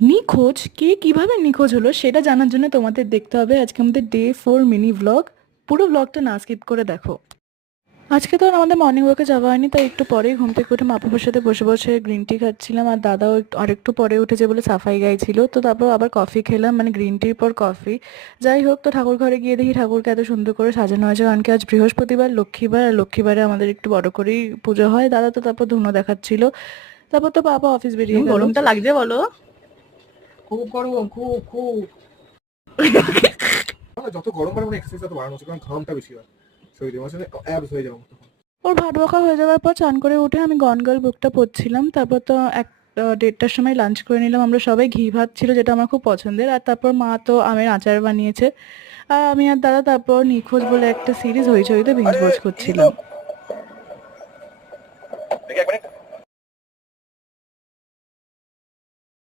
নিখোঁজ কে কিভাবে নিখোঁজ হলো সেটা জানার জন্য তোমাদের দেখতে হবে আজকে আমাদের ডে 4 মিনি ব্লগ। পুরো ব্লগটা না স্কিপ করে দেখো। আজকে তো আর আমাদের মর্নিং ওয়াকে যাওয়া হয়নি, তাই একটু পরেই ঘুম থেকে উঠে মা বাবার সাথে বসে বসে গ্রিন টি খাচ্ছিলাম, আর দাদাও আরেকটু পরে উঠেছে বলে সাফাই গাইছিল। তো তারপর আবার কফি খেলাম, মানে গ্রিন টির পর কফি। যাই হোক, তো ঠাকুর ঘরে গিয়ে দেখি ঠাকুরকে এত সুন্দর করে সাজানো হয়েছে, কারণ কি আজ বৃহস্পতিবার, লক্ষ্মীবার, আর লক্ষ্মীবারে আমাদের একটু বড় করেই পুজো হয়। দাদা তো তারপর ধুনো দেখাচ্ছিল। তারপর তো বাবা অফিস বেরিয়ে গেল। গরমটা লাগছে বলো? খুব গরম, খুব খুব যত গরম বাড়ে মানে এক্সারসাইজ তত বাড়ানো উচিত, কারণ ঘামটা বেশি হয় শরীরে, মানে অ্যাবস হয়ে যাবে তখন। ওর ভাত বকা হয়ে যাওয়ার পর চান করে উঠে আমি গন গার্ল বুকটা পড়ছিলাম। তারপর তো 1-1:30টার সময় লাঞ্চ করে নিলাম আমরা সবাই। ঘি ভাত ছিল, যেটা আমার খুব পছন্দের। আর তারপর মা তো আমের আচার বানিয়েছে। আর আমি আর দাদা তারপর নিখোঁজ বলে একটা সিরিজ হইচইতে বিঞ্জ আরে ওয়াচ ইনি তো করছিলাম। দেখি এক মিনিট।